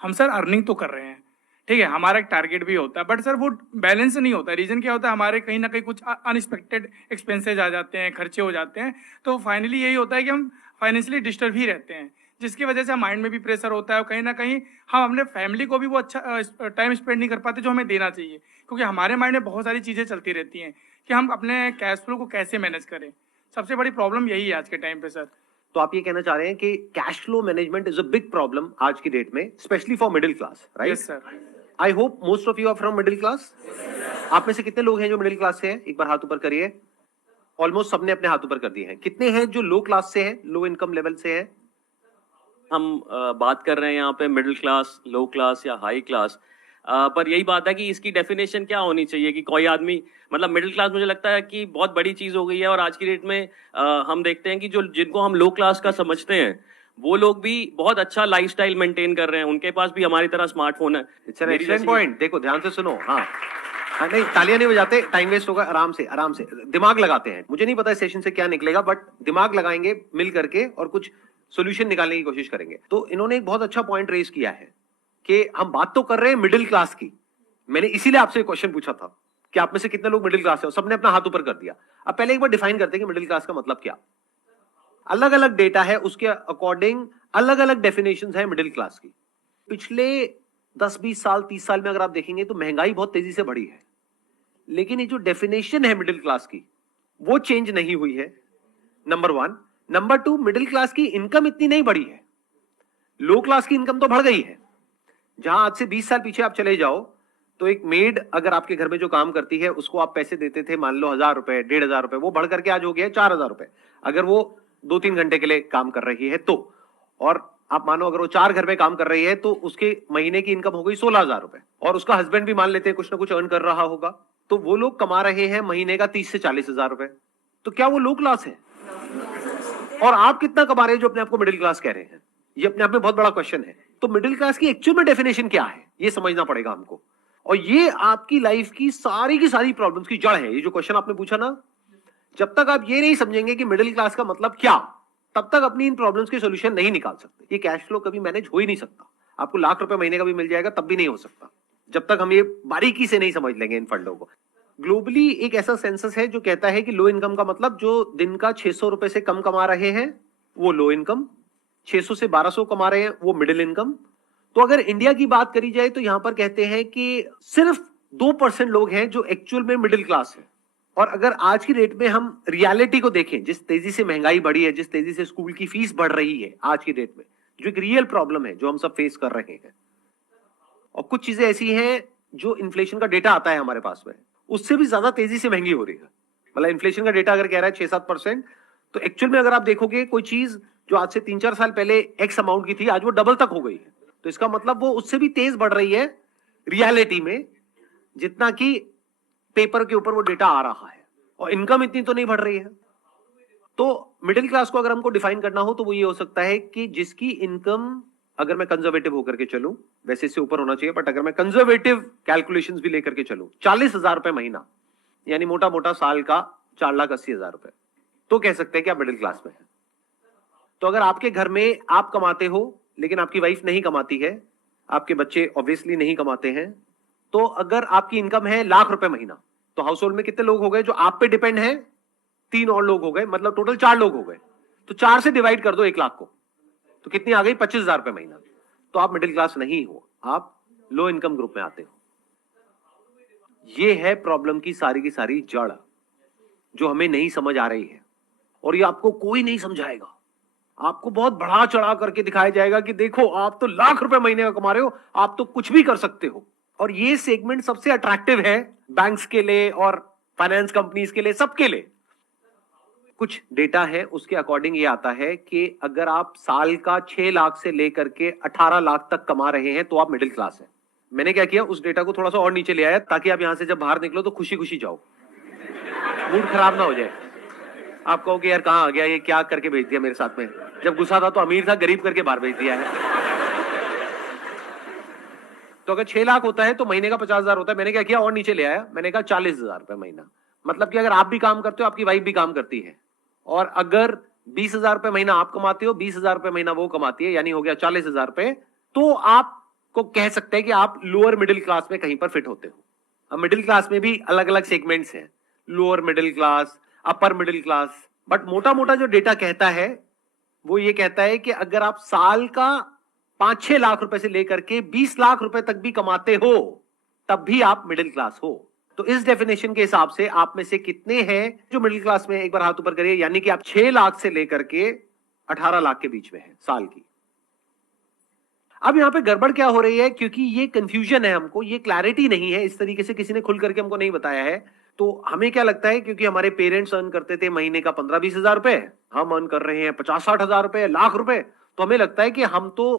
हम sir earning तो कर रहे हैं, ठीक है, हमारा एक टारगेट भी होता है, बट सर वो बैलेंस नहीं होता है। रीजन क्या होता है, हमारे कहीं ना कहीं कुछ अनएक्सपेक्टेड एक्सपेंसेज आ जाते हैं, खर्चे हो जाते हैं, तो फाइनली यही होता है कि हम फाइनेंशियली डिस्टर्ब ही रहते हैं, जिसकी वजह से माइंड में भी प्रेशर होता है और कहीं ना कहीं हम अपने फैमिली को भी वो अच्छा टाइम स्पेंड नहीं कर पाते जो हमें देना चाहिए, क्योंकि हमारे माइंड में बहुत सारी चीज़ें चलती रहती हैं कि हम अपने कैश फ्लो को कैसे मैनेज करें। सबसे बड़ी प्रॉब्लम यही है आज के टाइम पे सर। तो आप ये कहना चाह रहे हैं कि cash flow management is a big problem आज की डेट में, specially for middle class, right? Yes sir. I hope most of you are from middle class. आप में से कितने लोग हैं जो मिडिल क्लास से हैं? एक बार हाथ ऊपर करिए। ऑलमोस्ट सबने अपने हाथ ऊपर कर दिए हैं। कितने हैं जो लो क्लास से हैं, लो इनकम लेवल से हैं? हम बात कर रहे हैं यहाँ पे मिडिल क्लास, लो क्लास या हाई क्लास, पर यही बात है कि इसकी डेफिनेशन क्या होनी चाहिए कि कोई आदमी मतलब मिडिल क्लास मुझे लगता है कि बहुत बड़ी चीज हो गई है। और आज की डेट में हम देखते हैं कि जो जिनको हम लो क्लास का समझते हैं वो लोग भी बहुत अच्छा लाइफस्टाइल मेंटेन कर रहे हैं, उनके पास भी हमारी तरह स्मार्टफोन है। It's an excellent point. देखो ध्यान से सुनो। हाँ, नहीं तालियां नहीं बजाते, टाइम वेस्ट होगा। आराम से आराम से दिमाग लगाते हैं। मुझे नहीं पता इस सेशन से क्या निकलेगा, बट दिमाग लगाएंगे मिल करके और कुछ सोल्यूशन निकालने की कोशिश करेंगे। तो इन्होंने एक बहुत अच्छा पॉइंट रेज किया है कि हम बात तो कर रहे हैं मिडिल क्लास की। मैंने इसीलिए आपसे क्वेश्चन पूछा था कि आप में से कितने लोग मिडिल क्लास है। सबने अपना हाथ ऊपर कर दिया। अब पहले एक बार डिफाइन करते हैं कि मिडिल क्लास का मतलब क्या। अलग अलग डेटा है, उसके अकॉर्डिंग अलग अलग डेफिनेशन है मिडिल क्लास की। पिछले 10-20 साल 30 साल में अगर आप देखेंगे तो महंगाई बहुत तेजी से बढ़ी है, लेकिन ये जो डेफिनेशन है मिडिल क्लास की वो चेंज नहीं हुई है, number one. Number two, middle class की इनकम इतनी नहीं बढ़ी है, लो क्लास की इनकम तो बढ़ गई है। जहां आज से 20 साल पीछे आप चले जाओ तो एक मेड अगर आपके घर में जो काम करती है उसको आप पैसे देते थे, मान लो 1000 रुपए 1500 रुपए, वो बढ़ करके आज हो गया 4000 रुपए, अगर वो 2-3 घंटे के लिए काम कर रही है तो। और आप मानो अगर वो 4 घर में काम कर रही है तो उसके महीने की इनकम हो गई 16000 रुपए, और उसका हस्बैंड भी मान लेते हैं कुछ ना कुछ अर्न कर रहा होगा, तो वो लोग कमा रहे हैं महीने का 30 से 40 हजार रुपए। तो क्या वो लो क्लास है? और आप कितना कमा रहे हैं जो अपने आप को मिडिल क्लास कह रहे हैं? ये अपने आप में बहुत बड़ा क्वेश्चन है। तो मिडिल क्लास की एक्चुअल में डेफिनेशन क्या है ये समझना पड़ेगा हमको, और ये आपकी लाइफ की सारी प्रॉब्लम्स की जड़ है। ये जो क्वेश्चन आपने पूछा ना, जब तक आप ये नहीं समझेंगे कि मिडिल क्लास का मतलब क्या, तब तक अपनी इन प्रॉब्लम्स के सॉल्यूशन नहीं निकाल सकते। ये कैश फ्लो कभी मैनेज हो ही नहीं सकता। आपको लाख रुपए महीने का भी मिल जाएगा तब भी नहीं हो सकता, जब तक हम ये बारीकी से नहीं समझ लेंगे इन फंडों को। ग्लोबली एक ऐसा सेंसस है जो कहता है कि लो इनकम का मतलब जो दिन का 600 रुपए से कम कमा रहे हैं वो लो इनकम, 600 से 1200 कमा रहे हैं वो मिडिल इनकम। तो अगर इंडिया की बात करी जाए तो यहां पर कहते हैं कि सिर्फ 2% लोग हैं जो एक्चुअल में मिडिल क्लास है। और अगर आज की डेट में हम रियलिटी को देखें, जिस तेजी से महंगाई बढ़ी है, जिस तेजी से स्कूल की फीस बढ़ रही है आज की डेट में, जो एक रियल प्रॉब्लम है जो हम सब फेस कर रहे हैं, और कुछ चीजें ऐसी हैं जो इन्फ्लेशन का डेटा आता है हमारे पास में, उससे भी ज्यादा तेजी से महंगी हो रही है। मतलब इन्फ्लेशन का डेटा अगर कह रहा है 6-7%, तो एक्चुअल में अगर आप देखोगे कोई चीज जो आज से 3-4 साल पहले एक्स अमाउंट की थी, आज वो डबल तक हो गई है। तो इसका मतलब वो उससे भी तेज बढ़ रही है रियलिटी में, जितना कि पेपर के ऊपर वो डेटा आ रहा है, और इनकम इतनी तो नहीं बढ़ रही है। तो मिडिल क्लास को अगर हमको डिफाइन करना हो तो वो ये हो सकता है कि जिसकी इनकम, अगर मैं कंजर्वेटिव होकर के चलूं, वैसे इससे ऊपर होना चाहिए, बट अगर मैं कंजर्वेटिव कैलकुलेशंस भी लेकर के चलूं, 40,000 रुपए महीना, यानी मोटा मोटा साल का 4,80,000 रुपए, तो कह सकते हैं कि आप मिडिल क्लास में हैं। तो अगर आपके घर में आप कमाते हो लेकिन आपकी वाइफ नहीं कमाती है, आपके बच्चे ऑब्वियसली नहीं कमाते हैं, तो अगर आपकी इनकम है लाख रुपए महीना, तो हाउस होल्ड में कितने लोग हो गए जो आप पे डिपेंड है? 3 और लोग हो गए, मतलब टोटल 4 लोग हो गए। तो 4 से डिवाइड कर दो 1 लाख को, तो कितनी आ गई? 25,000 रुपए महीना। तो आप मिडिल क्लास नहीं हो, आप लो इनकम ग्रुप में आते हो। ये है प्रॉब्लम की सारी जड़ जो हमें नहीं समझ आ रही है, और ये आपको कोई नहीं समझाएगा। आपको बहुत बढ़ा चढ़ा करके दिखाया जाएगा कि देखो आप तो लाख रुपए महीने का कमा रहे हो, आप तो कुछ भी कर सकते हो। और ये सेगमेंट सबसे अट्रैक्टिव है बैंक्स के लिए और फाइनेंस कंपनीज के लिए, सबके लिए। कुछ डेटा है उसके अकॉर्डिंग ये आता है कि अगर आप साल का 6 लाख से लेकर के 18 लाख तक कमा रहे हैं तो आप मिडिल क्लास हैं। मैंने क्या किया, उस डेटा को थोड़ा सा और नीचे ले आया ताकि आप यहां से जब बाहर निकलो तो खुशी खुशी जाओ, मूड खराब ना हो जाए। आप कहो कि यार कहां आ गया, ये क्या करके भेज दिया मेरे साथ में, जब गुस्सा था तो अमीर था, गरीब करके बाहर भेज दिया है। तो अगर 6 लाख होता है तो महीने का 50,000 होता है। मैंने क्या किया, और नीचे ले आया, मैंने कहा 40,000 रुपए महीना। मतलब कि अगर आप भी काम करते हो, आपकी वाइफ भी काम करती है, और अगर 20,000 रुपए महीना आप कमाते हो, 20,000 रुपए महीना वो कमाती है, यानी हो गया 40,000 रुपए, तो आप को कह सकते हैं कि आप लोअर मिडिल क्लास में कहीं पर फिट होते हो। अब मिडिल क्लास में भी अलग अलग सेगमेंट्स हैं, lower middle class, upper middle class, but मोटा मोटा जो डेटा कहता है वो ये कहता है कि अगर आप साल का 5-6 लाख रुपए से लेकर के 20 लाख रुपए तक भी कमाते हो तब भी आप मिडिल क्लास हो। तो इस डेफिनेशन के हिसाब से आप में से कितने हैं जो मिडिल क्लास में, एक बार हाथ ऊपर करिए, यानी कि आप 6 लाख से लेकर के 18 लाख के बीच में है साल की। अब यहां पे गड़बड़ क्या हो रही है, क्योंकि ये कंफ्यूजन है, हमको ये क्लैरिटी नहीं है, इस तरीके से किसी ने खुल करके हमको नहीं बताया है। तो हमें क्या लगता है, क्योंकि हमारे पेरेंट्स अर्न करते थे महीने का 15-20 हजार रुपए, हम अर्न कर रहे हैं 50-60 हजार रुपए, लाख रुपए, तो हमें लगता है कि हम तो